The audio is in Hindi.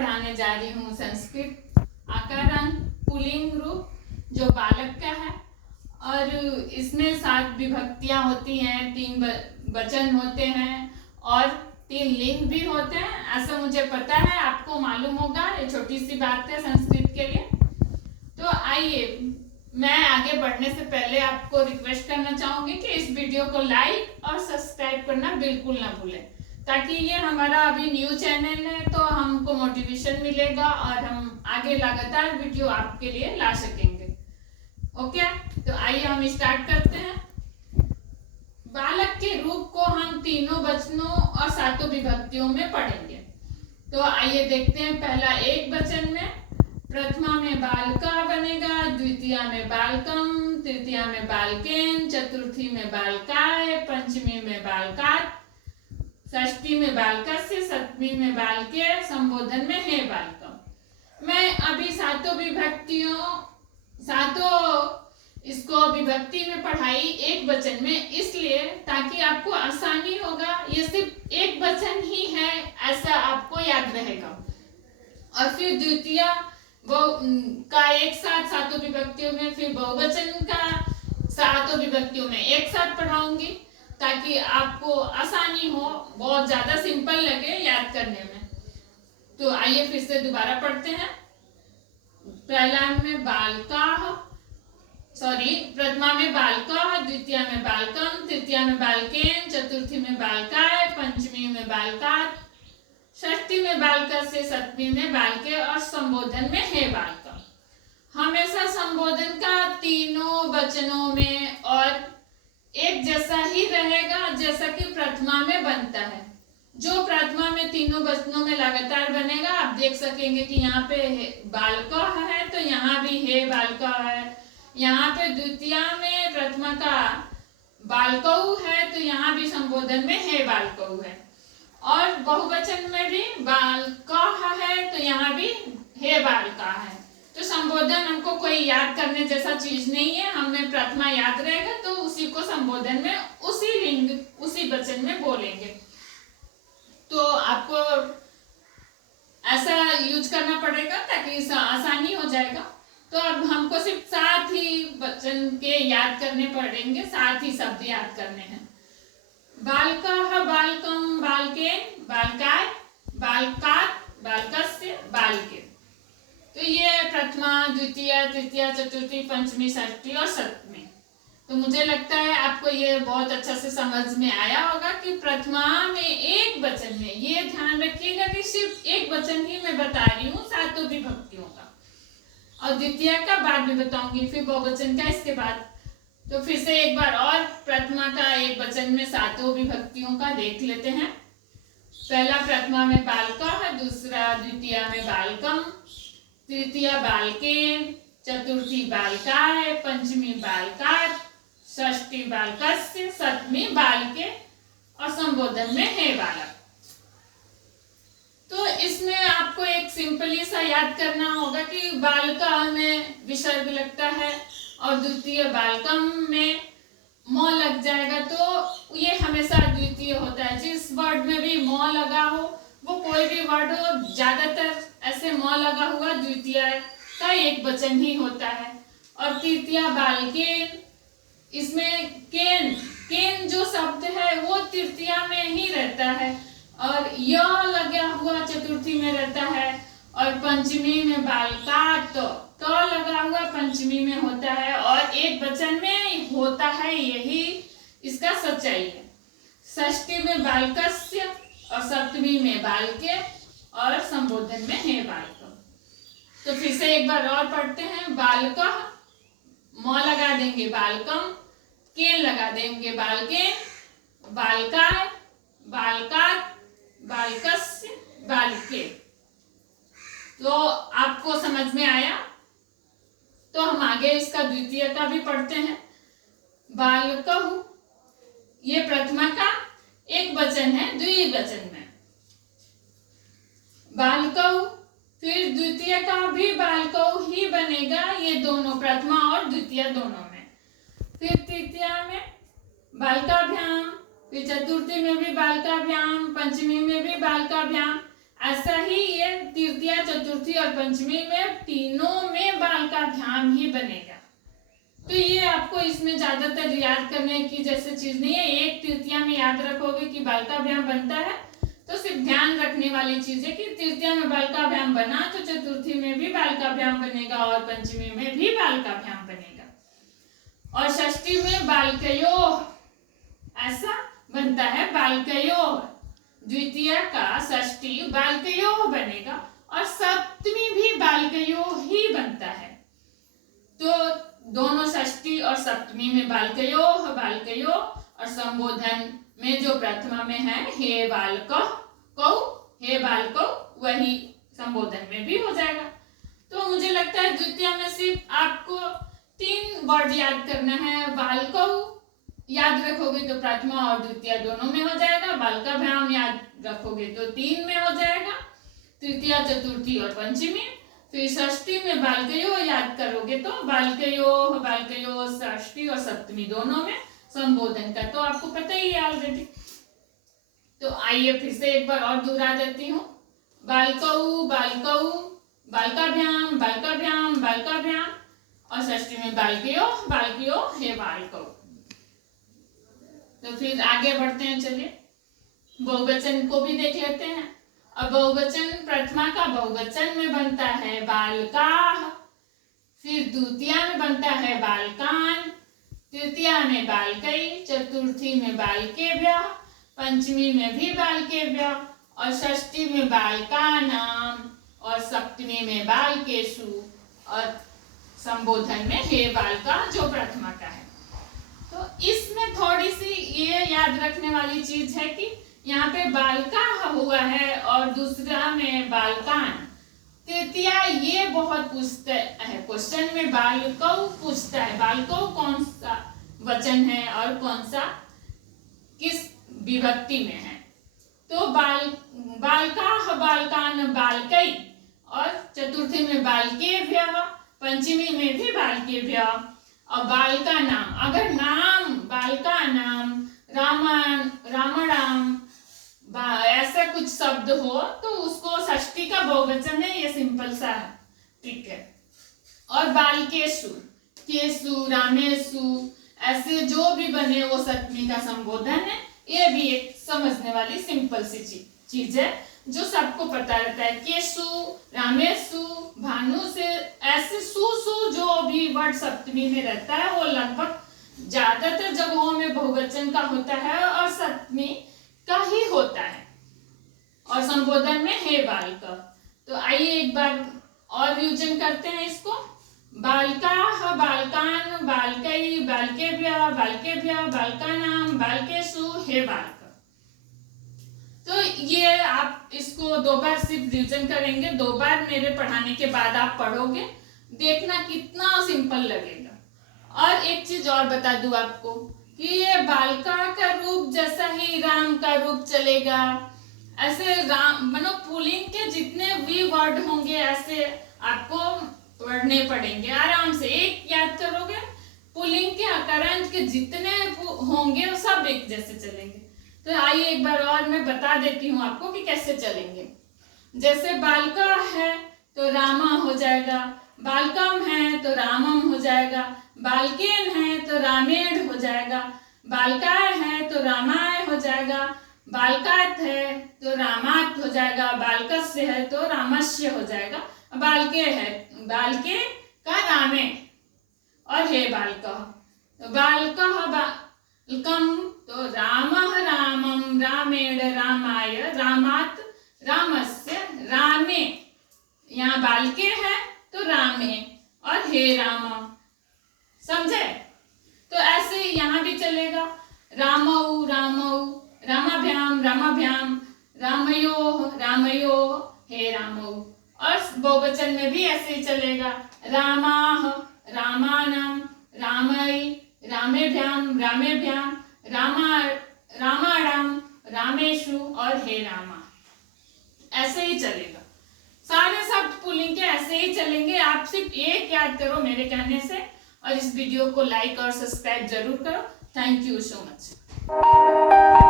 पढ़ाने जा रही हूँ संस्कृत आकार अंक पुल्लिंग रूप जो बालक का है। और इसमें 7 विभक्तियां होती हैं, 3 वचन होते हैं और 3 लिंग भी होते हैं। ऐसा मुझे पता है, आपको मालूम होगा, ये छोटी सी बात है संस्कृत के लिए। तो आइए, मैं आगे बढ़ने से पहले आपको रिक्वेस्ट करना चाहूंगी कि इस वीडियो को लाइक और सब्सक्राइब करना बिल्कुल ना भूलें, ताकि ये हमारा अभी न्यू चैनल है तो हमको मोटिवेशन मिलेगा और हम आगे लगातार वीडियो आपके लिए ला सकेंगे। ओके, तो आइए हम स्टार्ट करते हैं। बालक के रूप को हम तीनों वचनों और 7 विभक्तियों में पढ़ेंगे। तो आइए देखते हैं। पहला एक वचन में, प्रथमा में बालका बनेगा, द्वितीया में बालकम, तृतीया में बालकेन, चतुर्थी में बालकाय, पंचमी में बालकात, षष्ठी में बालकस्य, सप्तमी में बालके, संबोधन में हे बालकम। मैं अभी 7 इसको विभक्ति में पढ़ाई एक वचन में, इसलिए ताकि आपको आसानी होगा। ये सिर्फ एक वचन ही है ऐसा आपको याद रहेगा। और फिर द्वितीय का एक साथ 7 विभक्तियों में, फिर बहुवचन का 7 विभक्तियों में एक साथ पढ़ाऊंगी, ताकि आपको आसानी हो, बहुत ज्यादा सिंपल लगे याद करने में। तो आइए फिर से दोबारा पढ़ते हैं। पहला में प्रथमा में बालका, द्वितीया में बालकम, तृतीया में बालकेन, चतुर्थी में बालकाय, पंचमी में बालकात, षष्ठी में बालकस्य, सप्तमी में बालके और संबोधन में हे बालकम। हमेशा संबोधन का तीनों वचनों में और एक जैसा ही रहेगा जैसा कि प्रथमा में बनता है। जो प्रथमा में तीनों वचनों में लगातार बनेगा, आप देख सकेंगे कि यहाँ पे बालका है तो यहाँ भी हे बालका है। यहाँ पे द्वितीया में प्रथमा का बालकऊ है तो यहाँ भी संबोधन में हे बालकऊ है। और बहुवचन में भी बालका है तो यहाँ भी हे बालका है। तो संबोधन हमको कोई याद करने जैसा चीज नहीं है, हमें प्रथमा याद रहेगा तो उसी को संबोधन में उसी लिंग उसी वचन में बोलेंगे। तो आपको ऐसा यूज करना पड़ेगा ताकि आसानी हो जाएगा। तो अब हमको सिर्फ 7 ही वचन के याद करने पड़ेंगे, 7 ही शब्द याद करने हैं। बालका, बालकम, बालकेन, बालकाय, बालकात, बालकस्य, बालके। तो ये प्रथमा, द्वितीय, तृतीय, चतुर्थी, पंचमी, षष्ठी और सप्तमी। तो मुझे लगता है आपको ये बहुत अच्छा से समझ में आया होगा कि प्रथमा में एक वचन में, ये ध्यान रखिएगा कि सिर्फ एक वचन ही मैं बता रही हूँ 7 विभक्तियों का, और द्वितीय का बाद में बताऊंगी, फिर बहुवचन का इसके बाद। तो फिर से एक बार और प्रथमा का एक वचन में 7 विभक्तियों का देख लेते हैं। पहला प्रथमा में बालका है, दूसरा द्वितीय में बालकम, तृतीय बालकेन, चतुर्थी बालकाय, पंचमी बालकात, षष्ठी बालकस्य, सप्तमी बालके और संबोधन में हे बालक। तो इसमें आपको एक सिंपली सा याद करना होगा कि बालका में विसर्ग लगता है और द्वितीय बालकम में म लग जाएगा, तो ये हमेशा द्वितीय होता है। जिस वर्ड में भी म लगा हो, वो कोई भी वर्ड हो, ज्यादातर ऐसे म लगा हुआ द्वितीय का एक वचन ही होता है। और तृतीय बालकेन, इसमें केन जो शब्द है वो तृतीया में ही रहता है और य लगा हुआ चतुर्थी में रहता है। और पंचमी में बालकात, तो लगा हुआ पंचमी में होता है और एक वचन में होता है, यही इसका सच्चाई है। षष्ठी में बालकस्य और सप्तमी में बालके और संबोधन में हे बालकम। तो फिर से एक बार और पढ़ते हैं। बालका, म लगा देंगे बालकम, केन लगा देंगे बालकेन, बालकाय, बालकात, बालकस्य, बालके। तो आपको समझ में आया? तो हम आगे इसका द्वितीय का भी पढ़ते हैं। बालकहु, ये प्रथमा का एक वचन है द्विवचन में। बालकहु, फिर द्वितीय का भी बालकहु ही बनेगा, ये दोनों प्रथमा और द्वितीय दोनों में। फिर तृतीय में बालकाभ्याम, फिर चतुर्थी में भी बालकाभ्याम, पंचमी में भी बालकाभ्याम, ऐसा ही ये तृतीया, चतुर्थी और पंचमी में तीनों में बालकाभ्याम ही बनेगा। तो ये आपको इसमें ज्यादातर याद करने की जैसे चीज नहीं है। एक तृतीया में याद रखोगे कि बालकाभ्याम बनता है तो सिर्फ ध्यान रखने वाली चीज है कि तृतीया में बालकाभ्याम बना तो चतुर्थी में भी बालकाभ्याम बनेगा और पंचमी में भी बालकाभ्याम बनेगा। और षष्ठी में बालकयोः ऐसा बनता है, बालकयोः। द्वितीय का षष्ठी बालकयोः बनेगा और सप्तमी भी बालकयोः ही बनता है। तो दोनों षष्ठी और सप्तमी में बालकयोः बालकयोः और संबोधन में जो प्रथमा में है हे बालकः कौ, हे बालकौ, वही संबोधन में भी हो जाएगा। तो मुझे लगता है द्वितीय में सिर्फ आपको 3 वर्ड याद करना है। बालकौ याद रखोगे तो प्रथमा और द्वितीय दोनों में हो जाएगा। बालकाभ्याम याद रखोगे तो 3 में हो जाएगा, तृतीया, चतुर्थी और पंचमी। फिर षष्ठी में बालकयोः याद करोगे तो बालकयोः बालकयोः षष्ठी और सप्तमी दोनों में संबोधन का तो आपको पता ही है ऑलरेडी। तो आइए फिर से एक बार और दोहरा देती हूँ। बालकौ बालकौ, बालकाभ्याम बालकाभ्याम बालकाभ्याम और षष्ठी में बालकयोः बालकयोः हे बालकौ। तो फिर आगे बढ़ते हैं, चलिए बहुवचन को भी देख लेते हैं। अब बहुवचन प्रथमा का बहुवचन में बनता है बालकाः, फिर द्वितीया में बनता है बालकान्, तृतीया में बालकै, चतुर्थी में बालकेभ्यः, पंचमी में भी बालकेभ्यः और षष्ठी में बालकानां और सप्तमी में बालकेषु और संबोधन में हे बालका जो प्रथमा का है। तो इसमें थोड़ी सी ये याद रखने वाली चीज है कि यहाँ पे बालका हुआ है और दूसरा में बालकान। तृतीया ये बहुत पूछता है, क्वेश्चन में बालकौ पूछता है, बालकौ कौन सा वचन है और कौन सा किस विभक्ति में है। तो बालका बालकान बालकै और चतुर्थी में बालकेभ्यः, पंचमी में भी बालकेभ्यः और बालका नाम। अगर नाम बालका नाम रामणाम ऐसा कुछ शब्द हो तो उसको षष्ठी का बहुवचन है, ये सिंपल सा है, ठीक है। और बालकेषु, केषु, रामेषु ऐसे जो भी बने वो सप्तमी का संबोधन है। ये भी एक समझने वाली सिंपल सी चीज है जो सबको पता रहता है। केषु, रामेषु, भानु से ऐसे सु जो भी वर्ड सप्तमी में रहता है वो लगभग ज्यादातर जगहों में बहुवचन का होता है और सप्तमी का ही होता है और संबोधन में हे बालक। तो आइए एक बार और रिवीजन करते हैं इसको। बालकाः बालकान् बालकै बालकेभ्यः बालकेभ्यः बालकानां बालकेषु हे बालक। तो ये आप इसको 2 बार सिर्फ रिवीजन करेंगे, 2 बार मेरे पढ़ाने के बाद आप पढ़ोगे, देखना कितना सिंपल लगेगा। और एक चीज और बता दूं आपको कि ये बालका का रूप जैसा ही राम का रूप चलेगा। ऐसे राम मानो पुल्लिंग के जितने भी वर्ड होंगे ऐसे आपको पढ़ने पड़ेंगे आराम से। एक याद करोगे, पुल्लिंग के अकरंज के जितने होंगे वो सब एक जैसे चलेंगे। तो आइए एक बार और मैं बता देती हूँ आपको कि कैसे चलेंगे। जैसे बालका है तो रामा हो जाएगा, बालकम है तो रामम हो जाएगा, बालकेन है तो रामेण हो जाएगा, बालकाय है तो रामाय हो जाएगा, बालकात है तो रामात हो जाएगा, बालकस्य है तो रामस्य हो जाएगा, बालके है बालके का रामे और हे बालकः। तो बालकः बालकम तो रामः रामम रामेण रामाय रामात रामस्य रामे। यहाँ बालके है तो रामे और हे राम, समझे। तो ऐसे यहाँ भी चलेगा, रामौ रामौ रामाभ्याम रामाभ्याम रामयोः रामयोः हे रामौ। और बहुवचन में भी ऐसे ही चलेगा, रामाः रामानां रामै रामेभ्याम रामेभ्याम रामाणां रामेषु और हे रामा। ऐसे ही चलेगा, सारे शब्द पुल्लिंग के ऐसे ही चलेंगे। आप सिर्फ एक याद करो मेरे कहने से और इस वीडियो को लाइक और सब्सक्राइब जरूर करो। Thank you so much.